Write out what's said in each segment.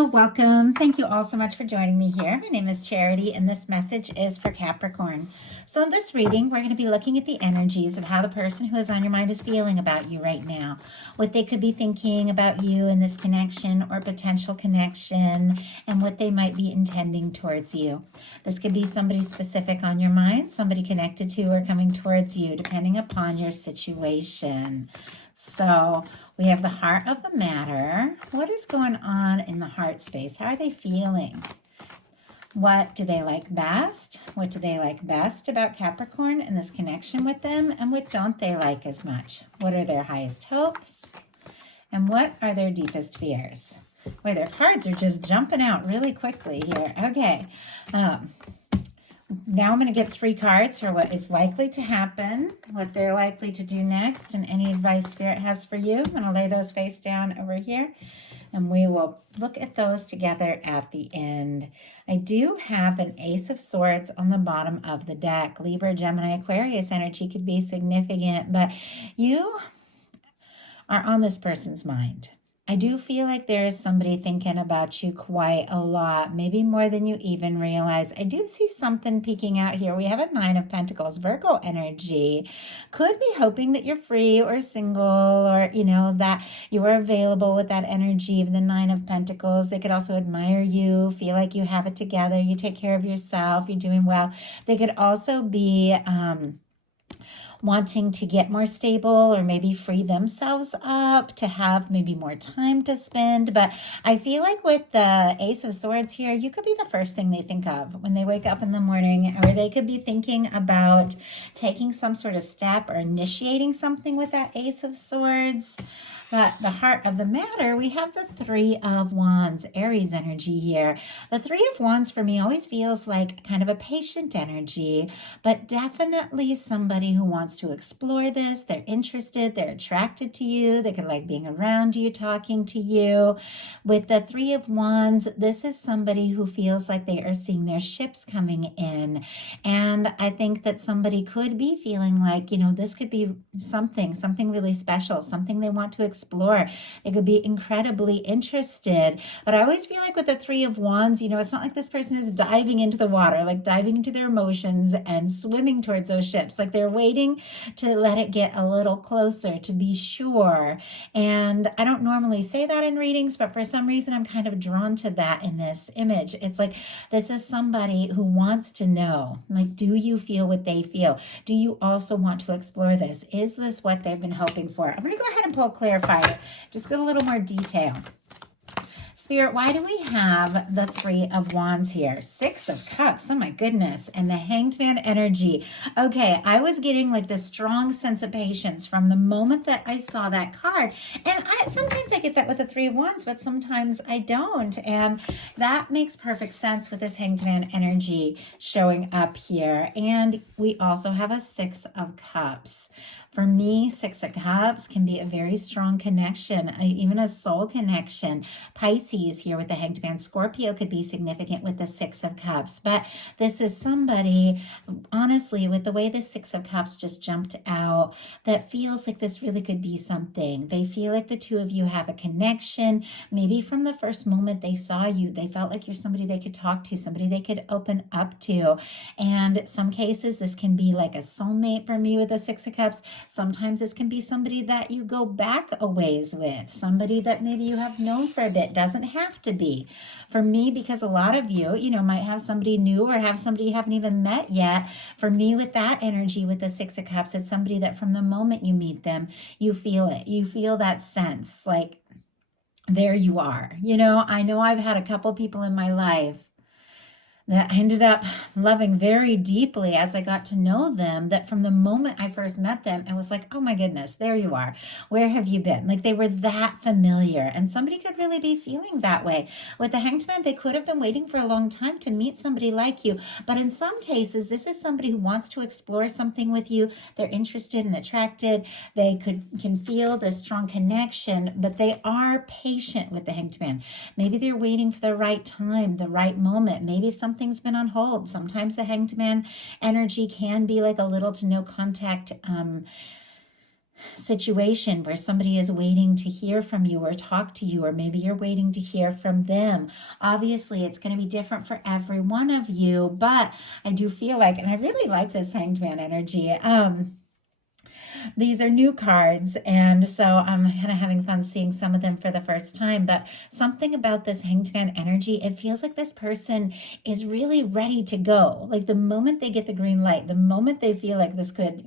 Hello, welcome. Thank you all so much for joining me here. My name is Charity, and this message is for Capricorn. So in this reading, we're going to be looking at the energies of how the person who is on your mind is feeling about you right now, what they could be thinking about you in this connection or potential connection, and what they might be intending towards you. This could be somebody specific on your mind, somebody connected to or coming towards you, depending upon your situation. So we have the heart of the matter. What is going on in the heart space? How are they feeling? What do they like best? What do they like best about Capricorn and this connection with them? And what don't they like as much? What are their highest hopes? And what are their deepest fears? Boy, their cards are just jumping out really quickly here. Okay. Now I'm going to get 3 cards for what is likely to happen, what they're likely to do next, and any advice Spirit has for you. I'm going to lay those face down over here, and we will look at those together at the end. I do have an Ace of Swords on the bottom of the deck. Libra, Gemini, Aquarius energy could be significant, but you are on this person's mind. I do feel like there is somebody thinking about you quite a lot, maybe more than you even realize. I do see something peeking out here. We have a 9 of Pentacles, Virgo energy. Could be hoping that you're free or single, or, that you are available with that energy of the 9 of Pentacles. They could also admire you, feel like you have it together, you take care of yourself, you're doing well. They could also be wanting to get more stable or maybe free themselves up to have maybe more time to spend. But I feel like with the Ace of Swords here, you could be the first thing they think of when they wake up in the morning, or they could be thinking about taking some sort of step or initiating something with that Ace of Swords. But the heart of the matter, we have the 3 of Wands, Aries energy here. The 3 of Wands for me always feels like kind of a patient energy, but definitely somebody who wants to explore this. They're interested, they're attracted to you, they could like being around you, talking to you. With the 3 of Wands, this is somebody who feels like they are seeing their ships coming in. And I think that somebody could be feeling like, this could be something really special, something they want to explore. They could be incredibly interested. But I always feel like with the 3 of Wands, it's not like this person is diving into the water, like diving into their emotions and swimming towards those ships. Like they're waiting to let it get a little closer to be sure. And I don't normally say that in readings, but for some reason I'm kind of drawn to that in this image. It's like this is somebody who wants to know, like, do you feel what they feel? Do you also want to explore this? Is this what they've been hoping for? I'm going to go ahead and pull a clarifier, just get a little more detail. Spirit, why do we have the 3 of Wands here? 6 of Cups, oh my goodness, and the Hanged Man energy. Okay, I was getting like this strong sense of patience from the moment that I saw that card. And sometimes I get that with the 3 of Wands, but sometimes I don't. And that makes perfect sense with this Hanged Man energy showing up here. And we also have a 6 of Cups. For me, 6 of Cups can be a very strong connection, even a soul connection. Pisces here with the Hanged Man. Scorpio could be significant with the 6 of Cups. But this is somebody, honestly, with the way the 6 of Cups just jumped out, that feels like this really could be something. They feel like the 2 of you have a connection. Maybe from the first moment they saw you, they felt like you're somebody they could talk to, somebody they could open up to. And some cases, this can be like a soulmate for me with the 6 of Cups. Sometimes this can be somebody that you go back a ways with, somebody that maybe you have known for a bit. Doesn't have to be. For me, because a lot of you, might have somebody new or have somebody you haven't even met yet. For me, with that energy, with the 6 of Cups, it's somebody that from the moment you meet them, you feel it. You feel that sense, like there you are. I know I've had a couple people in my life that I ended up loving very deeply as I got to know them, that from the moment I first met them, I was like, oh my goodness, there you are. Where have you been? Like they were that familiar. And somebody could really be feeling that way. With the Hanged Man, they could have been waiting for a long time to meet somebody like you. But in some cases, this is somebody who wants to explore something with you. They're interested and attracted. They can feel this strong connection, but they are patient with the Hanged Man. Maybe they're waiting for the right time, the right moment. Maybe something's been on hold. Sometimes the Hanged Man energy can be like a little to no contact situation where somebody is waiting to hear from you or talk to you, or maybe you're waiting to hear from them. Obviously, it's going to be different for every one of you, but I do feel like, and I really like this Hanged Man energy. These are new cards, and so I'm kind of having fun seeing some of them for the first time. But something about this Hanged Man energy, it feels like this person is really ready to go. Like the moment they get the green light, the moment they feel like this could,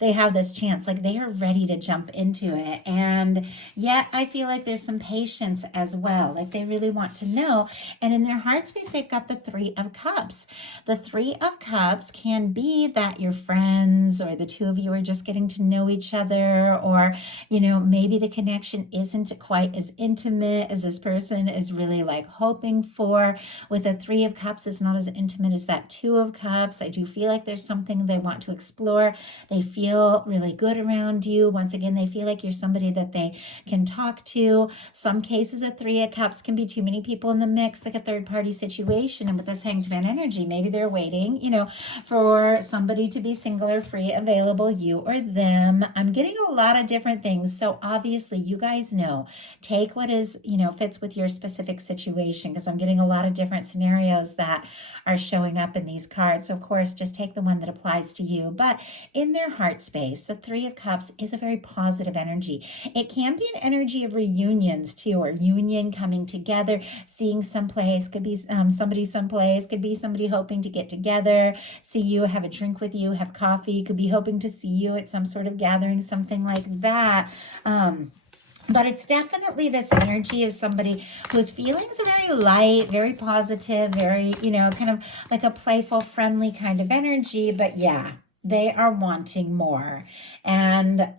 they have this chance, like they are ready to jump into it. And yet I feel like there's some patience as well. Like they really want to know. And in their heart space, they've got the Three of Cups. The Three of Cups can be that your friends or the two of you are just getting to know each other, or maybe the connection isn't quite as intimate as this person is really like hoping for. With the Three of Cups, it's not as intimate as that Two of Cups. I do feel like there's something they want to explore. They feel really good around you. Once again, they feel like you're somebody that they can talk to. Some cases, a Three of Cups can be too many people in the mix, like a third party situation. And with this Hanged Man energy, maybe they're waiting for somebody to be single or free, available, you or them. I'm getting a lot of different things. So obviously you guys know, take what is, fits with your specific situation, because I'm getting a lot of different scenarios that are showing up in these cards. So of course, just take the one that applies to you. But in their heart space, the Three of Cups is a very positive energy. It can be an energy of reunions too, or union, coming together, seeing someplace, could be somebody someplace, could be somebody hoping to get together, see you, have a drink with you, have coffee, could be hoping to see you at some sort of gathering, something like that. But it's definitely this energy of somebody whose feelings are very light, very positive, very, kind of like a playful, friendly kind of energy. But yeah, they are wanting more. And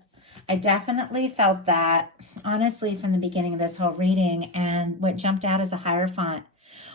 I definitely felt that, honestly, from the beginning of this whole reading. And what jumped out as a Hierophant,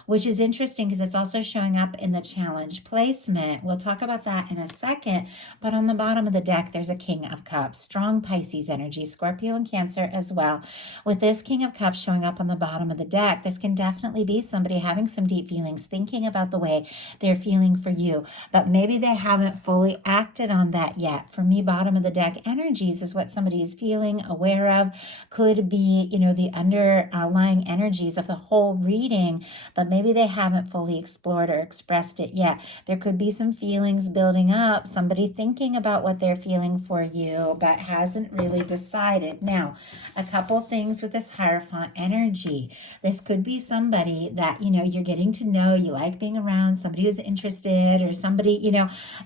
which is interesting because it's also showing up in the challenge placement. We'll talk about that in a second. But on the bottom of the deck, there's a King of Cups, strong Pisces energy, Scorpio and Cancer as well. With this King of Cups showing up on the bottom of the deck, this can definitely be somebody having some deep feelings, thinking about the way they're feeling for you, but maybe they haven't fully acted on that yet. For me, bottom of the deck energies is what somebody is feeling, aware of, could be, the underlying energies of the whole reading, but maybe they haven't fully explored or expressed it yet. There could be some feelings building up, somebody thinking about what they're feeling for you, but hasn't really decided. Now, a couple things with this Hierophant energy. This could be somebody that, you're getting to know, you like being around, somebody who's interested, or somebody,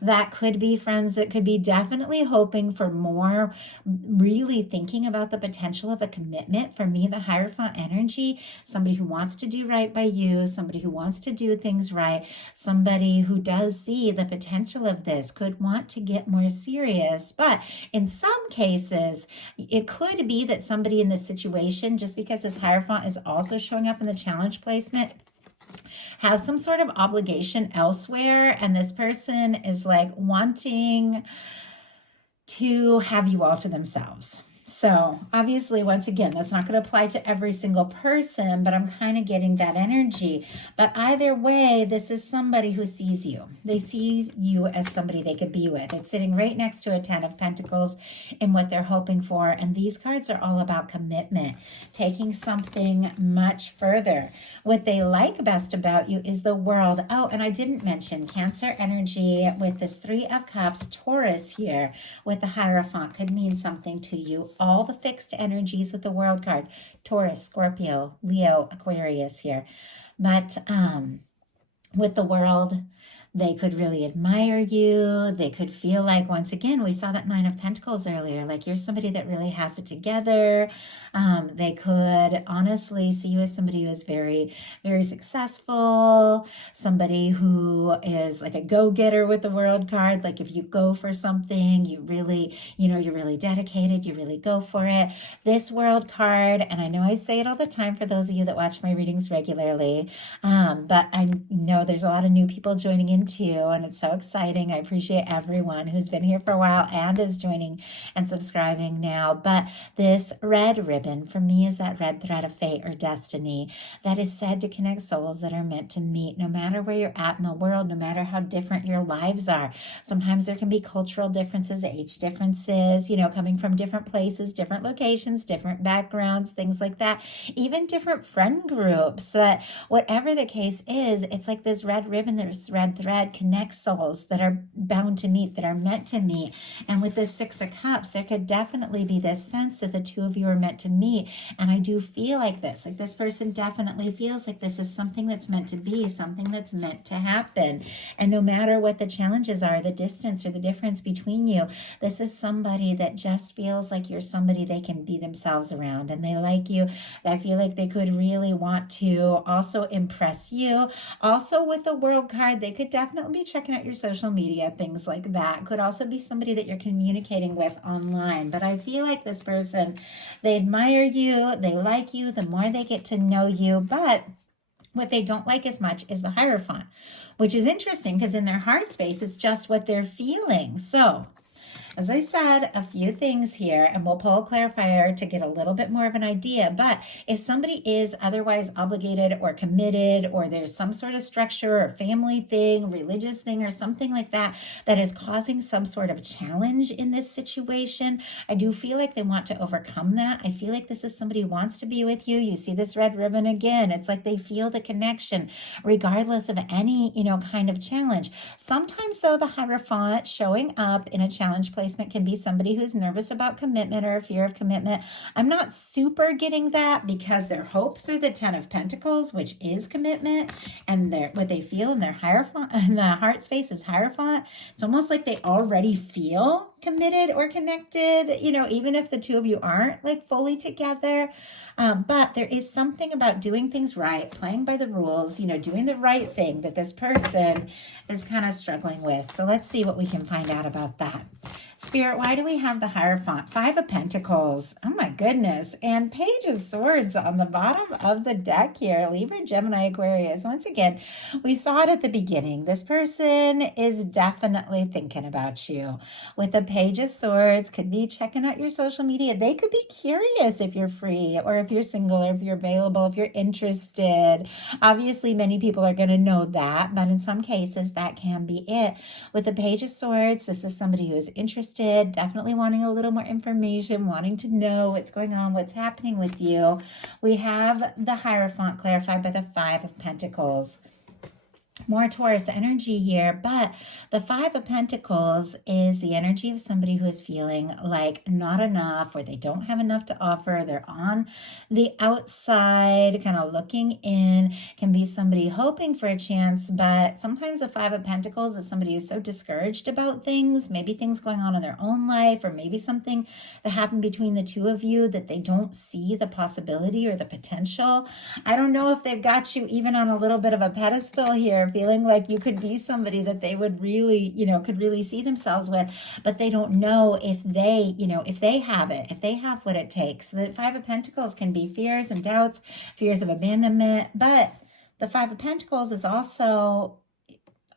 that could be friends, that could be definitely hoping for more, really thinking about the potential of a commitment. For me, the Hierophant energy, somebody who wants to do right by you, somebody who wants to do things right, somebody who does see the potential of this, could want to get more serious. But in some cases, it could be that somebody in this situation, just because this Hierophant is also showing up in the challenge placement, has some sort of obligation elsewhere, and this person is like wanting to have you all to themselves. So obviously, once again, that's not going to apply to every single person, but I'm kind of getting that energy. But either way, this is somebody who sees you. They see you as somebody they could be with. It's sitting right next to a Ten of Pentacles in what they're hoping for. And these cards are all about commitment, taking something much further. What they like best about you is the World. Oh, and I didn't mention Cancer energy with this Three of Cups, Taurus here with the Hierophant could mean something to you. All the fixed energies with the World card, Taurus, Scorpio, Leo, Aquarius here. But with the World, they could really admire you. They could feel like, once again, we saw that Nine of Pentacles earlier, like you're somebody that really has it together. They could honestly see you as somebody who is very, very successful, somebody who is like a go-getter with the World card. Like if you go for something, you really, you're really dedicated, you really go for it. This World card, and I know I say it all the time for those of you that watch my readings regularly, but I know there's a lot of new people joining in too, and it's so exciting. I appreciate everyone who's been here for a while and is joining and subscribing now. But this red ribbon for me is that red thread of fate or destiny that is said to connect souls that are meant to meet, no matter where you're at in the world, no matter how different your lives are. Sometimes there can be cultural differences, age differences, coming from different places, different locations, different backgrounds, things like that, even different friend groups. But whatever the case is, it's like this red ribbon, this red thread connects souls that are bound to meet, that are meant to meet. And with this Six of Cups, there could definitely be this sense that the two of you are meant to meet. And I do feel like this person definitely feels like this is something that's meant to be, something that's meant to happen. And no matter what the challenges are, the distance or the difference between you, this is somebody that just feels like you're somebody they can be themselves around, and they like you. I feel like they could really want to also impress you. Also with the World card, they could definitely be checking out your social media, things like that. Could also be somebody that you're communicating with online. But I feel like this person, they admire you, they like you, the more they get to know you. But what they don't like as much is the Hierophant, which is interesting because in their heart space, it's just what they're feeling. So as I said, a few things here, and we'll pull a clarifier to get a little bit more of an idea. But if somebody is otherwise obligated or committed, or there's some sort of structure or family thing, religious thing, or something like that, that is causing some sort of challenge in this situation, I do feel like they want to overcome that. I feel like this is somebody who wants to be with you. You see this red ribbon again. It's like they feel the connection regardless of any, kind of challenge. Sometimes though, the Hierophant showing up in a challenge place can be somebody who's nervous about commitment or a fear of commitment. I'm not super getting that because their hopes are the Ten of Pentacles, which is commitment, and what they feel in their Hierophant, in the heart space is Hierophant. It's almost like they already feel committed or connected, even if the two of you aren't like fully together. But there is something about doing things right, playing by the rules, doing the right thing that this person is kind of struggling with. So let's see what we can find out about that. Spirit, why do we have the Hierophant? Five of Pentacles. Oh my goodness. And Page of Swords on the bottom of the deck here. Libra, Gemini, Aquarius. Once again, we saw it at the beginning. This person is definitely thinking about you. With the Page of Swords, could be checking out your social media. They could be curious if you're free, or if you're single, or if you're available, if you're interested. Obviously, many people are going to know that, but in some cases, that can be it. With the Page of Swords, this is somebody who is interested, definitely wanting a little more information, wanting to know what's going on, what's happening with you. We have the Hierophant clarified by the Five of Pentacles. More Taurus energy here, but the Five of Pentacles is the energy of somebody who is feeling like not enough, or they don't have enough to offer. They're on the outside, kind of looking in. Can be somebody hoping for a chance, but sometimes the Five of Pentacles is somebody who's so discouraged about things, maybe things going on in their own life, or maybe something that happened between the two of you that they don't see the possibility or the potential. I don't know if they've got you even on a little bit of a pedestal here, feeling like you could be somebody that they would really, could really see themselves with, but they don't know if they, if they have it, if they have what it takes. The Five of Pentacles can be fears and doubts, fears of abandonment, but the Five of Pentacles is also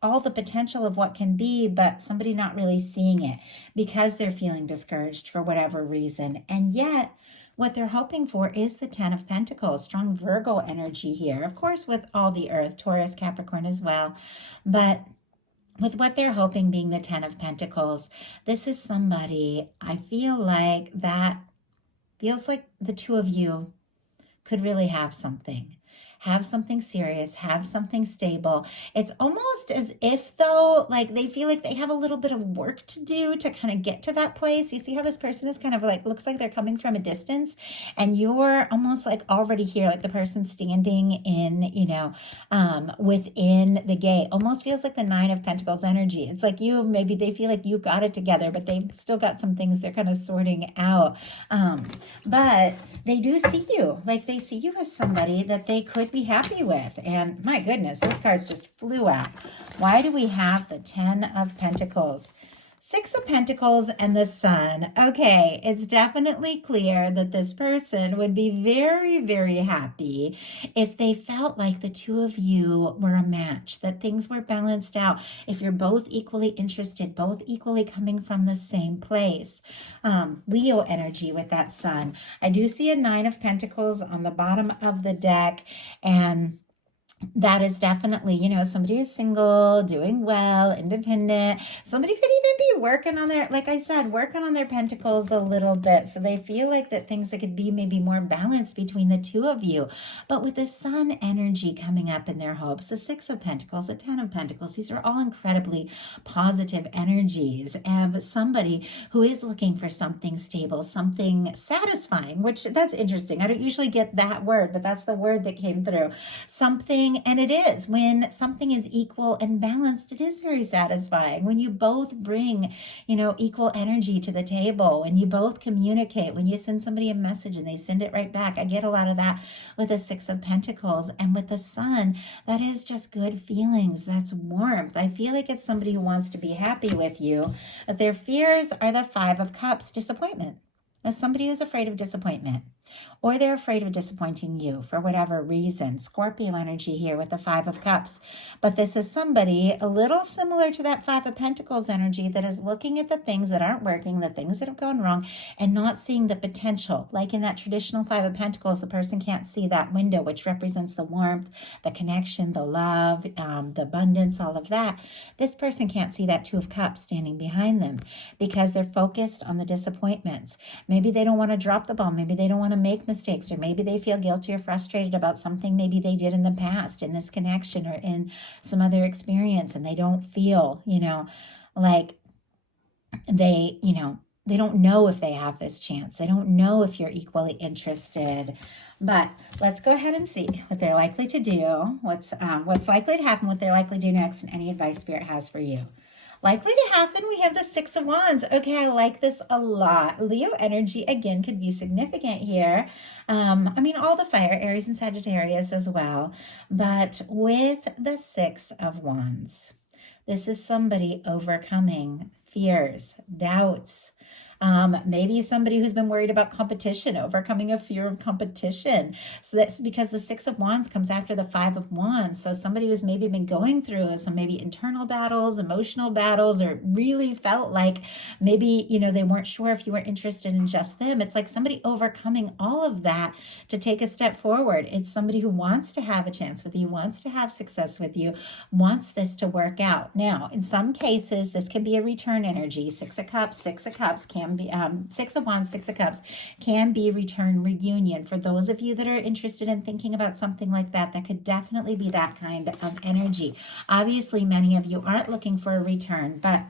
all the potential of what can be, but somebody not really seeing it because they're feeling discouraged for whatever reason. And yet, what they're hoping for is the Ten of Pentacles, strong Virgo energy here. Of course, with all the Earth, Taurus, Capricorn as well. But with what they're hoping being the Ten of Pentacles, this is somebody, I feel like that feels like the two of you could really have something serious, have something stable. It's almost as if though, like they feel like they have a little bit of work to do to kind of get to that place. You see how this person is kind of like, looks like they're coming from a distance, and you're almost like already here, like the person standing in, within the gate. Almost feels like the Nine of Pentacles energy. It's like maybe they feel like you got it together, but they've still got some things they're kind of sorting out. But they do see you, like they see you as somebody that they could be happy with. And my goodness, those cards just flew out. Why do we have the Ten of Pentacles? Six of Pentacles and the Sun. Okay, it's definitely clear that this person would be very, very happy if they felt like the two of you were a match, that things were balanced out. If you're both equally interested, both equally coming from the same place. Leo energy with that Sun. I do see a Nine of Pentacles on the bottom of the deck, and that is definitely, somebody who's single, doing well, independent. Somebody could even be working on their, like I said, working on their pentacles a little bit. So they feel like that things that could be maybe more balanced between the two of you. But with the Sun energy coming up in their hopes, the Six of Pentacles, the Ten of Pentacles, these are all incredibly positive energies of somebody who is looking for something stable, something satisfying, which that's interesting. I don't usually get that word, but that's the word that came through. Something, and it is, when something is equal and balanced, it is very satisfying. When you both bring, equal energy to the table, when you both communicate, when you send somebody a message and they send it right back. I get a lot of that with the Six of Pentacles, and with the Sun, that is just good feelings. That's warmth. I feel like it's somebody who wants to be happy with you. But their fears are the Five of Cups, disappointment. As somebody who's afraid of disappointment, or they're afraid of disappointing you for whatever reason. Scorpio energy here with the Five of Cups. But this is somebody a little similar to that Five of Pentacles energy that is looking at the things that aren't working, the things that have gone wrong, and not seeing the potential. Like in that traditional Five of Pentacles, the person can't see that window, which represents the warmth, the connection, the love, the abundance, all of that. This person can't see that Two of Cups standing behind them because they're focused on the disappointments. Maybe they don't want to drop the ball. Maybe they don't want to make mistakes, or maybe they feel guilty or frustrated about something maybe they did in the past in this connection or in some other experience, and they don't feel, like they don't know if they have this chance. They don't know if you're equally interested. But let's go ahead and see what they're likely to do, what's likely to happen, what they're likely to do next, and any advice Spirit has for you. Likely to happen, we have the Six of Wands. Okay, I like this a lot. Leo energy, again, could be significant here. All the fire, Aries and Sagittarius as well. But with the Six of Wands, this is somebody overcoming fears, doubts. Maybe somebody who's been worried about competition, overcoming a fear of competition. So that's because the Six of Wands comes after the Five of Wands. So somebody who's maybe been going through some maybe internal battles, emotional battles, or really felt like maybe, they weren't sure if you were interested in just them. It's like somebody overcoming all of that to take a step forward. It's somebody who wants to have a chance with you, wants to have success with you, wants this to work out. Now, in some cases, this can be a return energy. Six of Cups can be Six of Wands, Six of Cups can be return reunion. For those of you that are interested in thinking about something like that, that could definitely be that kind of energy. Obviously, many of you aren't looking for a return, but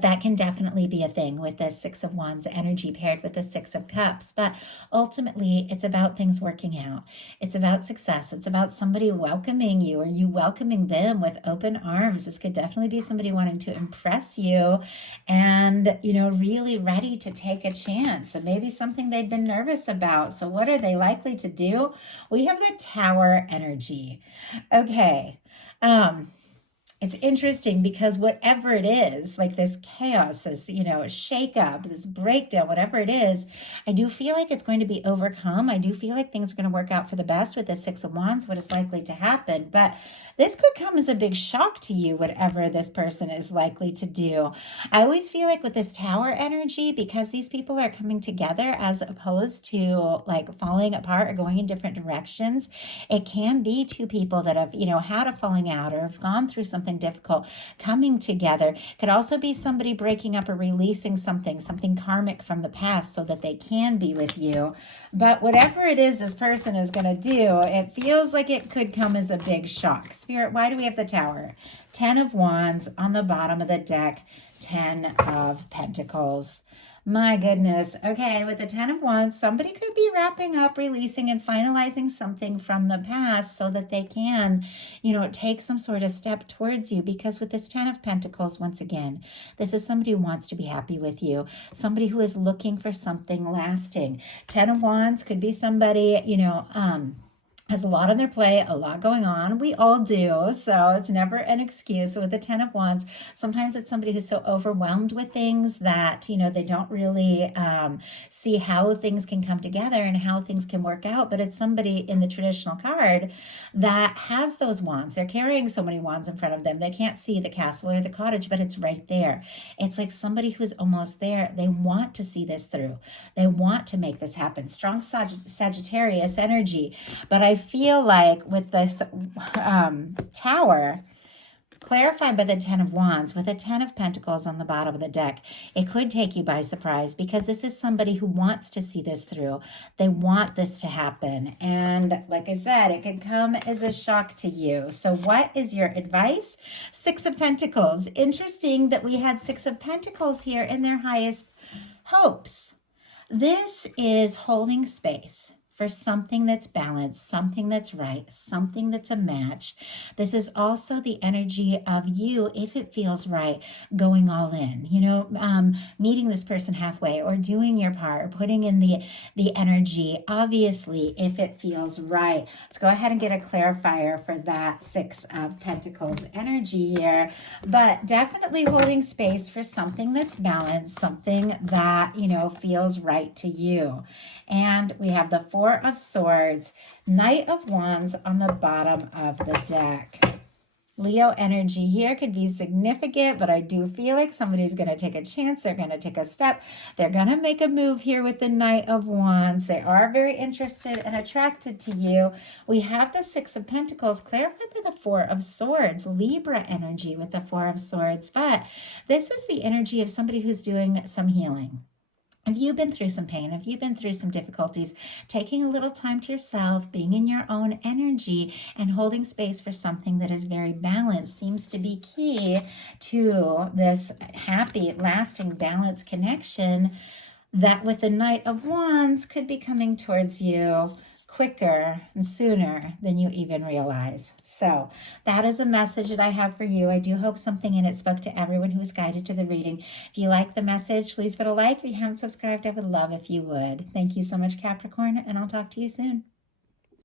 that can definitely be a thing with the Six of Wands energy paired with the Six of Cups. But ultimately, it's about things working out. It's about success. It's about somebody welcoming you, or you welcoming them with open arms. This could definitely be somebody wanting to impress you and, really ready to take a chance. And maybe something they've been nervous about. So what are they likely to do? We have the Tower energy. Okay. It's interesting because whatever it is, like this chaos, this, shake up, this breakdown, whatever it is, I do feel like it's going to be overcome. I do feel like things are going to work out for the best with the Six of Wands, what is likely to happen. But this could come as a big shock to you, whatever this person is likely to do. I always feel like with this Tower energy, because these people are coming together as opposed to like falling apart or going in different directions, it can be two people that have, had a falling out or have gone through something difficult coming together. Could also be somebody breaking up or releasing something karmic from the past so that they can be with you. But whatever it is this person is going to do, it feels like it could come as a big shock. Spirit, why do we have the Tower? 10 of Wands on the bottom of the deck, 10 of Pentacles. My goodness. Okay, with the 10 of Wands, somebody could be wrapping up, releasing, and finalizing something from the past so that they can, take some sort of step towards you. Because with this 10 of Pentacles, once again, this is somebody who wants to be happy with you, somebody who is looking for something lasting. 10 of Wands could be somebody, has a lot on their plate, a lot going on. We all do. So it's never an excuse. With the 10 of Wands, sometimes it's somebody who's so overwhelmed with things that, they don't really see how things can come together and how things can work out. But it's somebody in the traditional card that has those wands. They're carrying so many wands in front of them. They can't see the castle or the cottage, but it's right there. It's like somebody who's almost there. They want to see this through. They want to make this happen. Strong Sagittarius energy. But I feel like with this tower, clarified by the 10 of Wands, with a 10 of Pentacles on the bottom of the deck, it could take you by surprise because this is somebody who wants to see this through. They want this to happen. And like I said, it could come as a shock to you. So what is your advice? 6 of Pentacles. Interesting that we had 6 of Pentacles here in their highest hopes. This is holding space for something that's balanced, something that's right, something that's a match. This is also the energy of you, if it feels right, going all in, meeting this person halfway or doing your part or putting in the energy, obviously, if it feels right. Let's go ahead and get a clarifier for that 6 of Pentacles energy here, but definitely holding space for something that's balanced, something that, feels right to you. And we have the 4 of Swords, Knight of Wands on the bottom of the deck. Leo energy here could be significant, but I do feel like somebody's going to take a chance. They're going to take a step. They're going to make a move here with the Knight of Wands. They are very interested and attracted to you. We have the 6 of Pentacles clarified by the 4 of Swords, Libra energy with the 4 of Swords. But this is the energy of somebody who's doing some healing. If you've been through some pain, if you've been through some difficulties, taking a little time to yourself, being in your own energy and holding space for something that is very balanced seems to be key to this happy, lasting, balanced connection that with the Knight of Wands could be coming towards you quicker and sooner than you even realize. So that is a message that I have for you. I do hope something in it spoke to everyone who was guided to the reading. If you like the message, please put a like. If you haven't subscribed, I would love if you would. Thank you so much, Capricorn, and I'll talk to you soon.